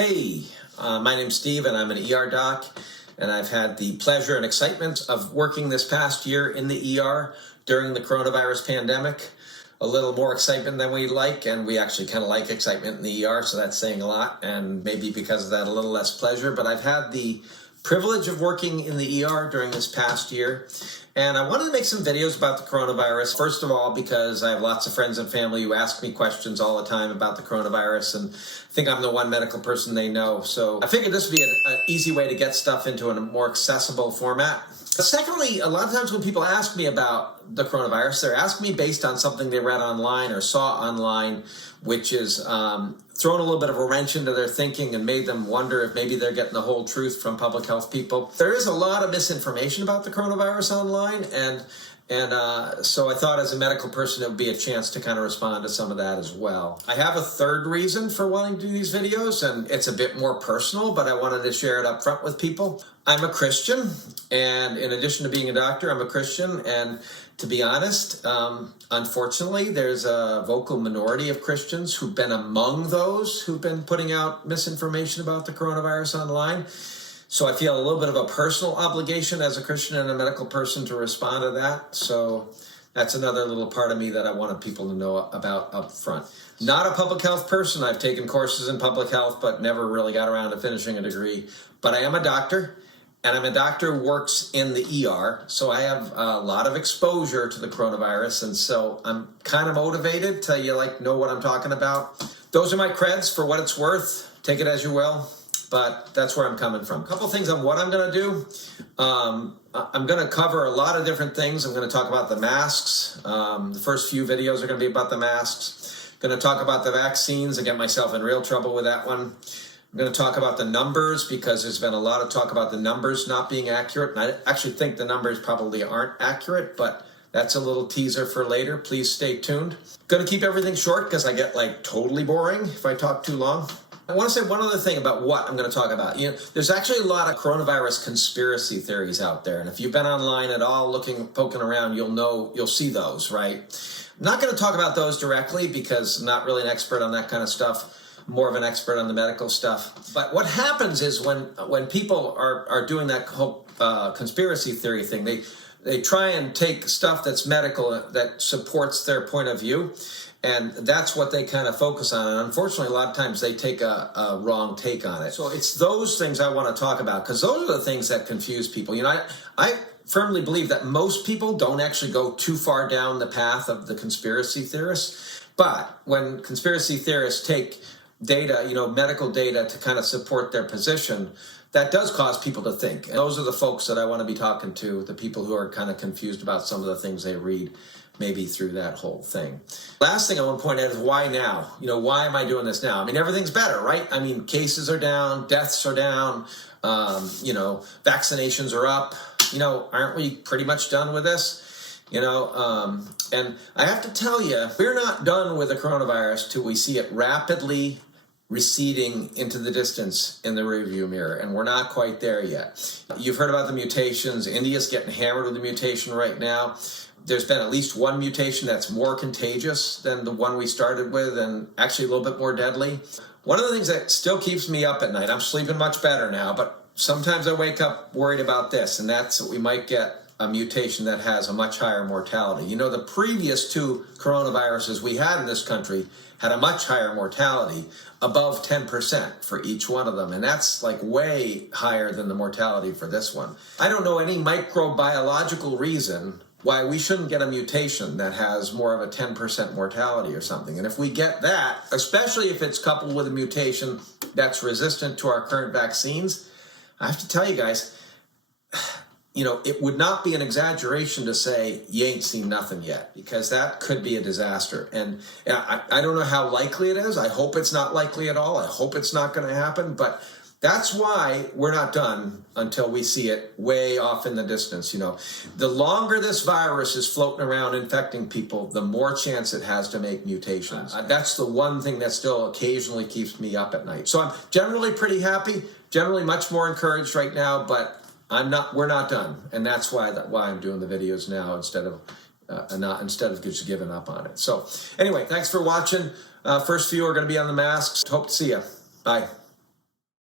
Hey, my name's Steve and I'm an ER doc, and I've had the pleasure and excitement of working this past year in the ER during the coronavirus pandemic. A little more excitement than we like, and we actually kind of like excitement in the ER, so that's saying a lot, and maybe because of that a little less pleasure, but I've had the privilege of working in the ER during this past year, and I wanted to make some videos about the coronavirus. First of all, because I have lots of friends and family who ask me questions all the time about the coronavirus, and I think I'm the one medical person they know. So I figured this would be an easy way to get stuff into a more accessible format. Secondly, a lot of times when people ask me about the coronavirus, they're asking me based on something they read online or saw online, which is thrown a little bit of a wrench into their thinking and made them wonder if maybe they're getting the whole truth from public health people. There is a lot of misinformation about the coronavirus online, and so I thought as a medical person it would be a chance to kind of respond to some of that as well. I have a third reason for wanting to do these videos, and it's a bit more personal, but I wanted to share it up front with people. I'm a Christian, and in addition to being a doctor, I'm a Christian, and to be honest, unfortunately, there's a vocal minority of Christians who've been among those who've been putting out misinformation about the coronavirus online. So I feel a little bit of a personal obligation as a Christian and a medical person to respond to that. So that's another little part of me that I wanted people to know about up front. Not a public health person. I've taken courses in public health, but never really got around to finishing a degree. But I am a doctor, and I'm a doctor who works in the ER. So I have a lot of exposure to the coronavirus, and so I'm kind of motivated to know what I'm talking about. Those are my creds for what it's worth. Take it as you will. But that's where I'm coming from. A couple things on what I'm going to do. I'm going to cover a lot of different things. I'm going to talk about the masks. The first few videos are going to be about the masks. I'm going to talk about the vaccines and get myself in real trouble with that one. I'm going to talk about the numbers because there's been a lot of talk about the numbers not being accurate. And I actually think the numbers probably aren't accurate, but that's a little teaser for later. Please stay tuned. Going to keep everything short because I get totally boring if I talk too long. I want to say one other thing about what I'm going to talk about. There's actually a lot of coronavirus conspiracy theories out there, and if you've been online at all, poking around, you'll see those, right? I'm not going to talk about those directly because I'm not really an expert on that kind of stuff. I'm more of an expert on the medical stuff. But what happens is when people are doing that whole conspiracy theory thing, they try and take stuff that's medical that supports their point of view. And that's what they kind of focus on. And unfortunately, a lot of times they take a wrong take on it. So it's those things I want to talk about because those are the things that confuse people. I firmly believe that most people don't actually go too far down the path of the conspiracy theorists. But when conspiracy theorists take data, medical data to kind of support their position, that does cause people to think. And those are the folks that I want to be talking to, the people who are kind of confused about some of the things they read, maybe through that whole thing. Last thing I want to point out is why now? Why am I doing this now? Everything's better, right? Cases are down, deaths are down, vaccinations are up. Aren't we pretty much done with this? And I have to tell you, we're not done with the coronavirus till we see it rapidly receding into the distance in the rearview mirror, and we're not quite there yet. You've heard about the mutations. India's getting hammered with the mutation right now. There's been at least one mutation that's more contagious than the one we started with and actually a little bit more deadly. One of the things that still keeps me up at night, I'm sleeping much better now, but sometimes I wake up worried about this, and that's that we might get a mutation that has a much higher mortality. The previous two coronaviruses we had in this country had a much higher mortality, above 10% for each one of them, and that's way higher than the mortality for this one. I don't know any microbiological reason why we shouldn't get a mutation that has more of a 10% mortality or something. And if we get that, especially if it's coupled with a mutation that's resistant to our current vaccines, I have to tell you guys, it would not be an exaggeration to say you ain't seen nothing yet, because that could be a disaster. And I don't know how likely it is. I hope it's not likely at all. I hope it's not going to happen, but that's why we're not done until we see it way off in the distance. The longer this virus is floating around infecting people, the more chance it has to make mutations. That's the one thing that still occasionally keeps me up at night. So I'm generally pretty happy, generally much more encouraged right now, but we're not done. And that's why I'm doing the videos now instead of just giving up on it. So anyway, thanks for watching. First few are going to be on the masks. Hope to see you. Bye.